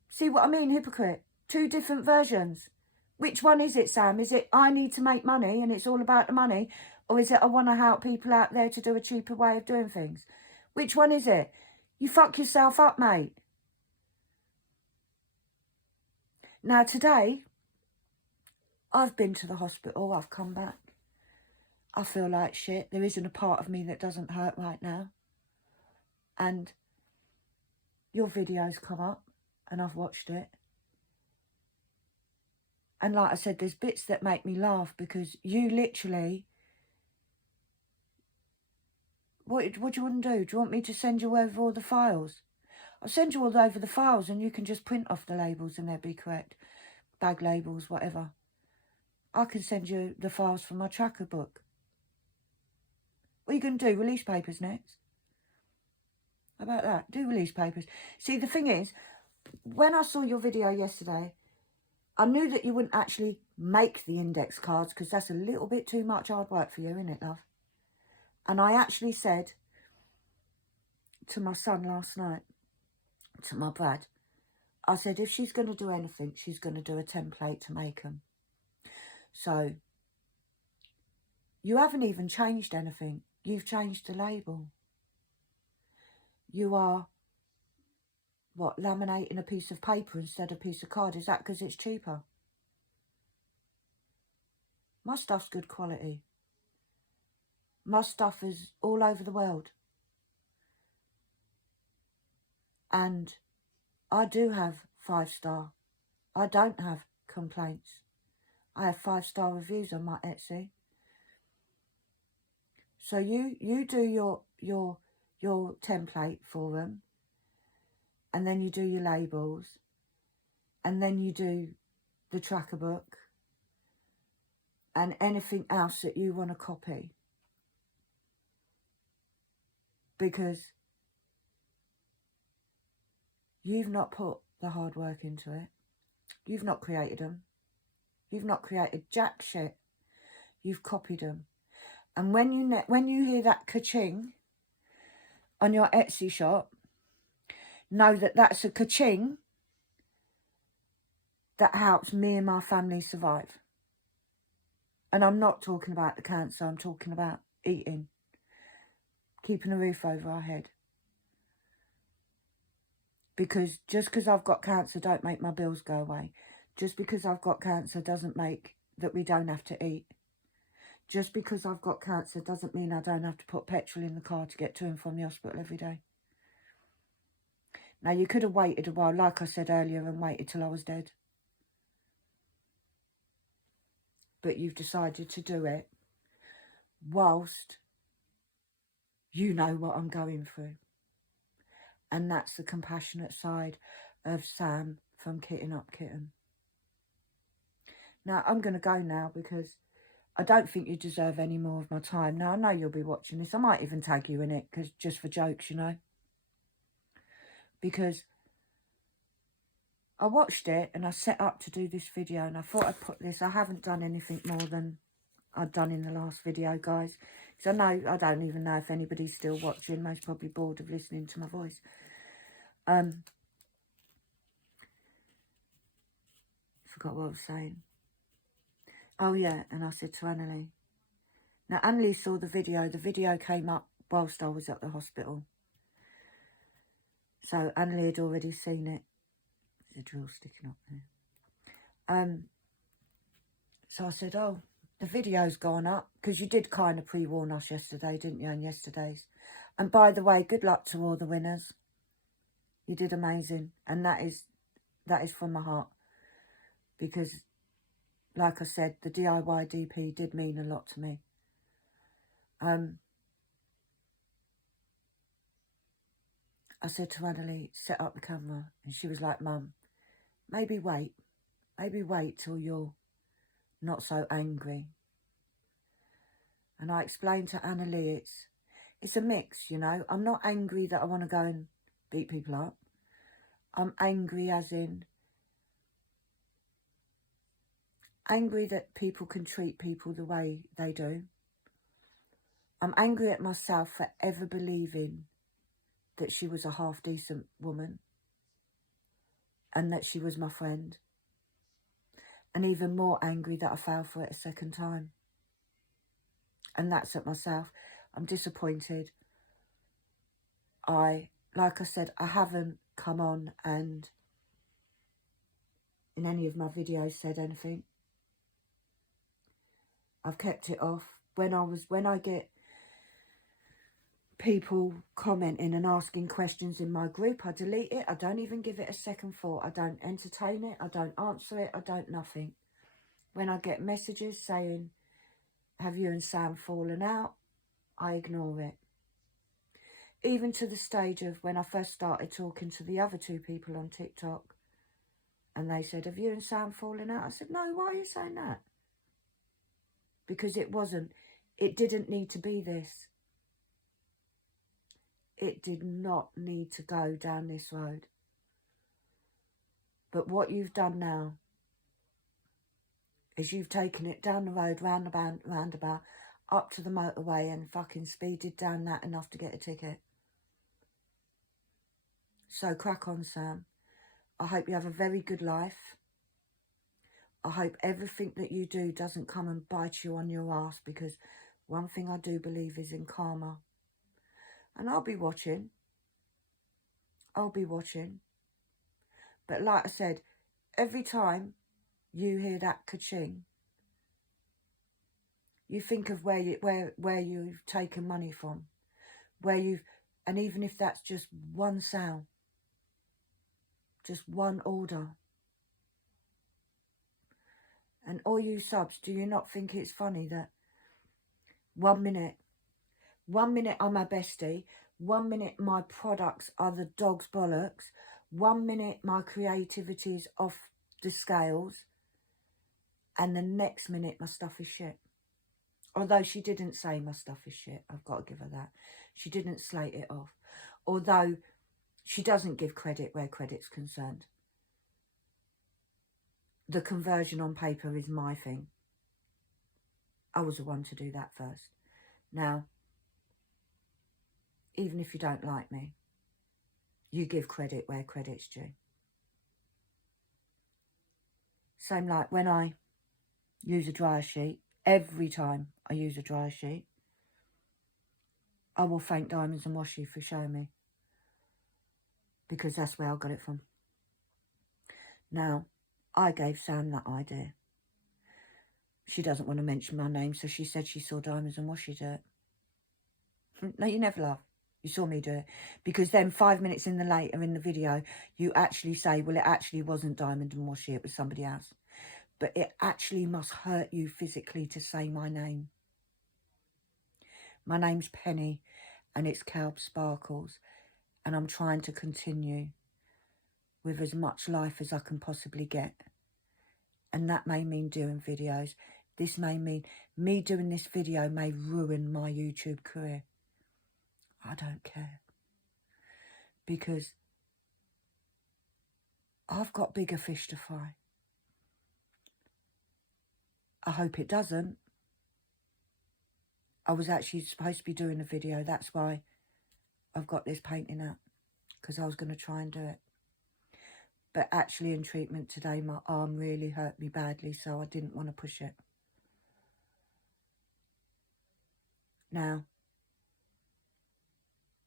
See what I mean, hypocrite? Two different versions. Which one is it, Sam? Is it I need to make money and it's all about the money? Or is it I want to help people out there to do a cheaper way of doing things? Which one is it? You fuck yourself up, mate. Now, today, I've been to the hospital. I've come back. I feel like shit. There isn't a part of me that doesn't hurt right now. And your video's come up and I've watched it. And like I said, there's bits that make me laugh because you literally... What do you want to do? Do you want me to send you over all the files? I'll send you all over the files and you can just print off the labels and they'll be correct. Bag labels, whatever. I can send you the files from my tracker book. What are you going to do? Release papers next? How about that? Do release papers. See, the thing is, when I saw your video yesterday, I knew that you wouldn't actually make the index cards because that's a little bit too much hard work for you, isn't it, love? And I actually said to my son last night, to my Brad, I said, if she's going to do anything, she's going to do a template to make them. So, you haven't even changed anything. You've changed the label. You are, what, laminating a piece of paper instead of a piece of card. Is that because it's cheaper? My stuff's good quality. My stuff is all over the world. And I do have 5-star. I don't have complaints. I have 5-star reviews on my Etsy. So you do your template for them. and then you do your labels, and then you do the tracker book, and anything else that you want to copy. Because you've not put the hard work into it. You've not created them. You've not created jack shit. You've copied them. And when you hear that ka-ching on your Etsy shop, know that that's a ka-ching that helps me and my family survive. And I'm not talking about the cancer. I'm talking about eating, keeping a roof over our head. Because just because I've got cancer don't make my bills go away. Just because I've got cancer doesn't make that we don't have to eat. Just because I've got cancer doesn't mean I don't have to put petrol in the car to get to and from the hospital every day. Now, you could have waited a while, like I said earlier, and waited till I was dead. But you've decided to do it whilst you know what I'm going through. And that's the compassionate side of Sam from Kitten Up Kitten. Now, I'm going to go now because I don't think you deserve any more of my time. Now, I know you'll be watching this. I might even tag you in it, because just for jokes, you know. Because I watched it and I set up to do this video and I thought I'd put this. I haven't done anything more than I'd done in the last video, guys. Because I don't even know if anybody's still watching. Most probably bored of listening to my voice. Forgot what I was saying. Oh, yeah, and I said to Annalie. Now, Annalie saw the video. The video came up whilst I was at the hospital. So, Annalie had already seen it. There's a drill sticking up there. So I said, oh, the video's gone up. Because you did kind of pre-warn us yesterday, didn't you, on yesterday's. And by the way, good luck to all the winners. You did amazing. And that is from my heart. Because, like I said, the DIY DP did mean a lot to me. I said to Annalie, set up the camera. And she was like, Mum, maybe wait. Maybe wait till you're not so angry. And I explained to Annalie, it's a mix, you know. I'm not angry that I want to go and beat people up. I'm angry as in angry that people can treat people the way they do. I'm angry at myself for ever believing that she was a half-decent woman and that she was my friend. And even more angry that I fell for it a second time. And that's at myself. I'm disappointed. Like I said, I haven't come on and in any of my videos said anything. I've kept it off. When I get people commenting and asking questions in my group, I delete it. I don't even give it a second thought. I don't entertain it. I don't answer it. I don't nothing. When I get messages saying, have you and Sam fallen out? I ignore it. Even to the stage of when I first started talking to the other two people on TikTok and they said, have you and Sam fallen out? I said, no, why are you saying that? Because it didn't need to be this. It did not need to go down this road. But what you've done now is you've taken it down the road, roundabout, up to the motorway and fucking speeded down that enough to get a ticket. So crack on, Sam. I hope you have a very good life. I hope everything that you do doesn't come and bite you on your ass, because one thing I do believe is in karma. And I'll be watching. I'll be watching. But like I said, every time you hear that ka-ching, you think of where you've taken money from, and even if that's just one sound, just one order. And all you subs, do you not think it's funny that 1 minute I'm a bestie, 1 minute my products are the dog's bollocks, 1 minute my creativity is off the scales, and the next minute my stuff is shit. Although she didn't say my stuff is shit, I've got to give her that. She didn't slate it off. Although she doesn't give credit where credit's concerned. The conversion on paper is my thing. I was the one to do that first. Now, even if you don't like me, you give credit where credit's due. Same like when I use a dryer sheet, every time I use a dryer sheet, I will thank Diamonds and Washi for showing me, because that's where I got it from. Now, I gave Sam that idea. She doesn't want to mention my name, so she said she saw Diamonds and Washi do it. No, you never laugh. You saw me do it. Because then 5 minutes later in the video, you actually say, well, it actually wasn't Diamond and Washi, it was somebody else. But it actually must hurt you physically to say my name. My name's Penny, and it's Kelp Sparkles, and I'm trying to continue with as much life as I can possibly get. And that may mean doing videos. This may mean me doing this video may ruin my YouTube career. I don't care. Because I've got bigger fish to fry. I hope it doesn't. I was actually supposed to be doing a video. That's why I've got this painting out. Because I was going to try and do it. But actually in treatment today, my arm really hurt me badly, so I didn't want to push it. Now,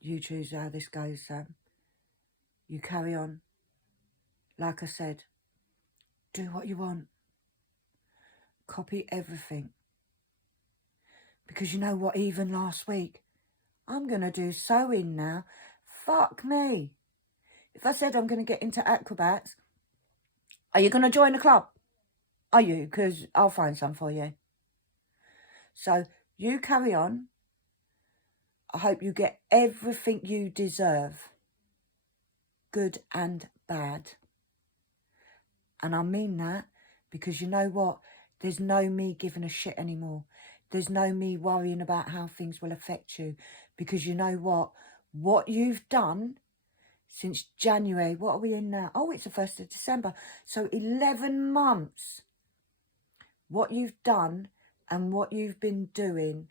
you choose how this goes, Sam. You carry on. Like I said, do what you want. Copy everything. Because you know what, even last week, I'm going to do sewing now. Fuck me. If I said I'm going to get into acrobats, are you going to join the club? Are you? Because I'll find some for you. So you carry on. I hope you get everything you deserve. Good and bad. And I mean that because you know what? There's no me giving a shit anymore. There's no me worrying about how things will affect you. Because you know what? What you've done since January, what are we in now? Oh, it's the 1st of December. So 11 months. What you've done and what you've been doing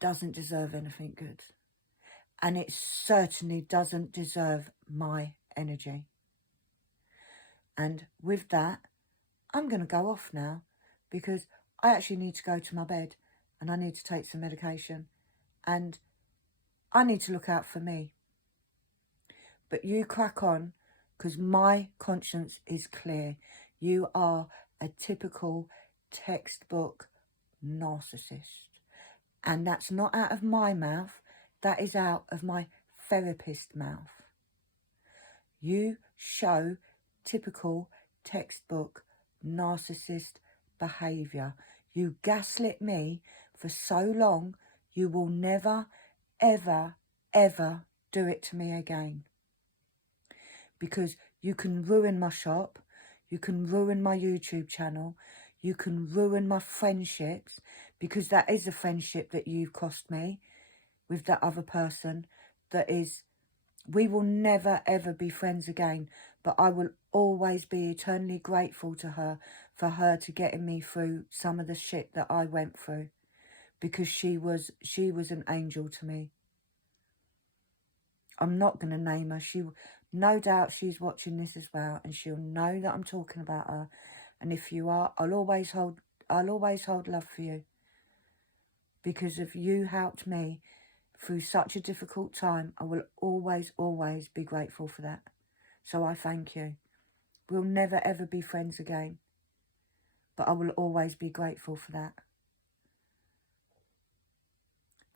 doesn't deserve anything good. And it certainly doesn't deserve my energy. And with that, I'm going to go off now because I actually need to go to my bed and I need to take some medication and I need to look out for me. But you crack on because my conscience is clear. You are a typical textbook narcissist. And that's not out of my mouth. That is out of my therapist's mouth. You show typical textbook narcissist behaviour. You gaslit me for so long, you will never, ever, ever do it to me again. Because you can ruin my shop, you can ruin my YouTube channel, you can ruin my friendships, because that is a friendship that you've cost me with that other person that is... We will never, ever be friends again, but I will always be eternally grateful to her for her to getting me through some of the shit that I went through, because she was an angel to me. I'm not going to name her. No doubt she's watching this as well, and she'll know that I'm talking about her. And if you are, I'll always hold love for you, because if you helped me through such a difficult time, I will always, always be grateful for that. So I thank you. We'll never, ever be friends again, but I will always be grateful for that.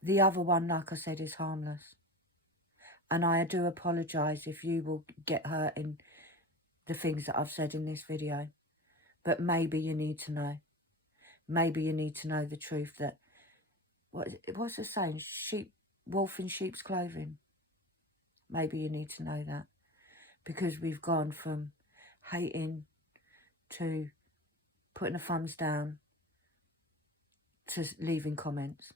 The other one, like I said, is harmless. And I do apologise if you will get hurt in the things that I've said in this video. But maybe you need to know. Maybe you need to know the truth that... What's the saying? Wolf in sheep's clothing. Maybe you need to know that. Because we've gone from hating to putting the thumbs down to leaving comments.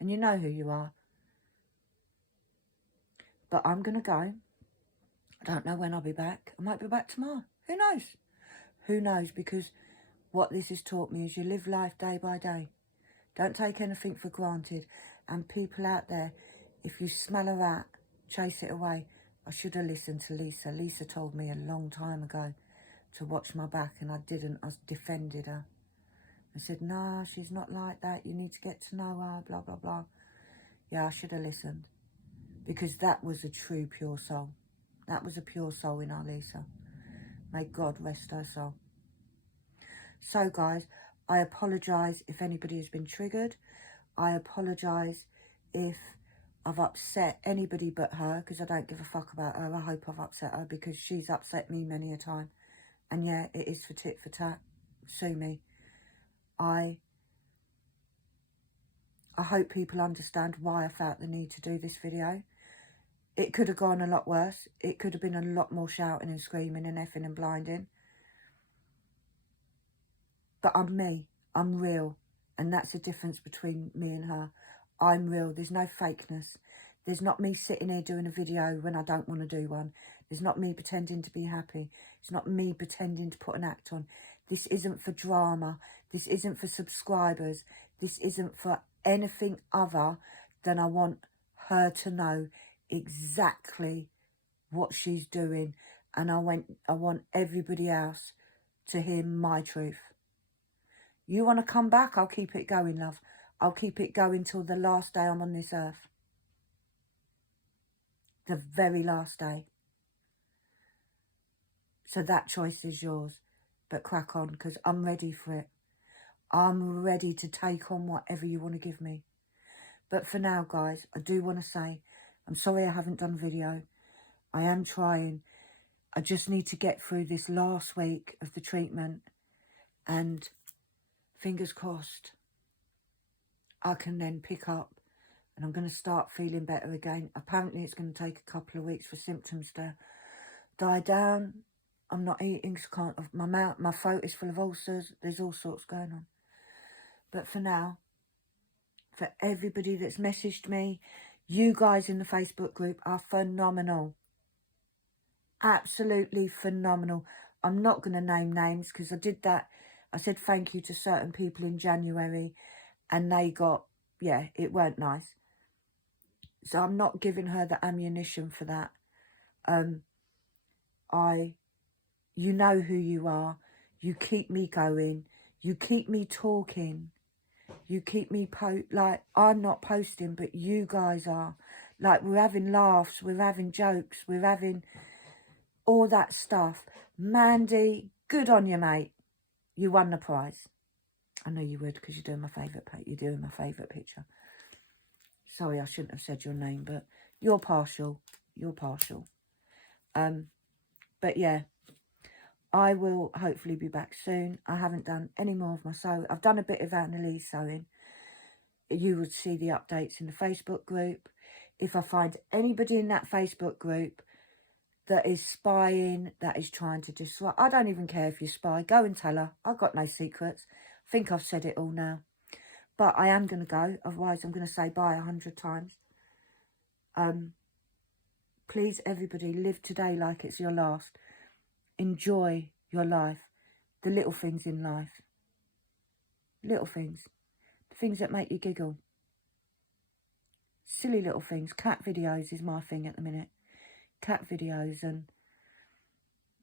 And you know who you are. But I'm going to go. I don't know when I'll be back. I might be back tomorrow. Who knows? Who knows? Because what this has taught me is you live life day by day. Don't take anything for granted. And people out there, if you smell a rat, chase it away. I should have listened to Lisa. Lisa told me a long time ago to watch my back, and I didn't. I defended her. I said, nah, she's not like that. You need to get to know her, blah, blah, blah. Yeah, I should have listened. Because that was a true pure soul. That was a pure soul in our Lisa. May God rest her soul. So, guys, I apologise if anybody has been triggered. I apologise if I've upset anybody but her, because I don't give a fuck about her. I hope I've upset her, because she's upset me many a time. And yeah, it is for tit for tat. Sue me. I hope people understand why I felt the need to do this video. It could have gone a lot worse. It could have been a lot more shouting and screaming and effing and blinding. But I'm me. I'm real. And that's the difference between me and her. I'm real. There's no fakeness. There's not me sitting here doing a video when I don't want to do one. There's not me pretending to be happy. It's not me pretending to put an act on. This isn't for drama. This isn't for subscribers. This isn't for anything other than I want her to know exactly what she's doing. And I want everybody else to hear my truth. You want to come back? I'll keep it going, love. I'll keep it going till the last day I'm on this earth. The very last day. So that choice is yours. But crack on, because I'm ready for it. I'm ready to take on whatever you want to give me. But for now, guys, I do want to say, I'm sorry I haven't done a video. I am trying. I just need to get through this last week of the treatment. And fingers crossed, I can then pick up. And I'm going to start feeling better again. Apparently, it's going to take a couple of weeks for symptoms to die down. I'm not eating, so can't. My throat is full of ulcers. There's all sorts going on. But for now, for everybody that's messaged me, you guys in the Facebook group are phenomenal. Absolutely phenomenal. I'm not going to name names because I did that. I said thank you to certain people in January and they got, yeah, it weren't nice. So I'm not giving her the ammunition for that. You know who you are. You keep me going. You keep me talking. You keep me like, I'm not posting, but you guys are. Like, we're having laughs, we're having jokes, we're having all that stuff. Mandy, good on you, mate. You won the prize. I know you would, because you're doing my favourite picture. Sorry, I shouldn't have said your name, but you're partial. You're partial. But yeah, I will hopefully be back soon. I haven't done any more of my sewing. I've done a bit of Annalise sewing. You would see the updates in the Facebook group. If I find anybody in that Facebook group that is spying, that is trying to disrupt, I don't even care if you spy. Go and tell her. I've got no secrets. I think I've said it all now. But I am going to go. Otherwise, I'm going to say bye 100 times. Please, everybody, live today like it's your last. Enjoy your life. The little things in life. Little things. The things that make you giggle. Silly little things. Cat videos is my thing at the minute. Cat videos, and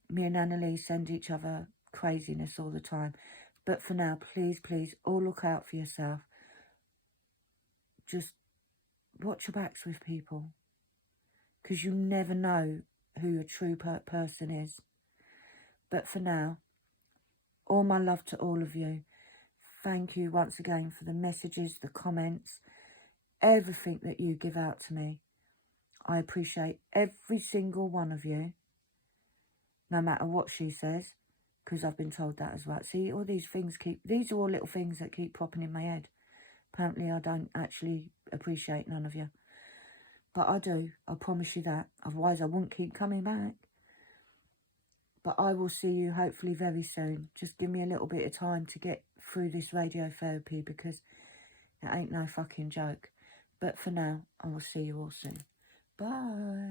me and Annalise send each other craziness all the time. But for now, please, please, all look out for yourself. Just watch your backs with people. Because you never know who a true person is. But for now, all my love to all of you. Thank you once again for the messages, the comments, everything that you give out to me. I appreciate every single one of you, no matter what she says, because I've been told that as well. See, all these things these are all little things that keep popping in my head. Apparently, I don't actually appreciate none of you. But I do. I promise you that. Otherwise, I wouldn't keep coming back. But I will see you hopefully very soon. Just give me a little bit of time to get through this radiotherapy because it ain't no fucking joke. But for now, I will see you all soon. Bye.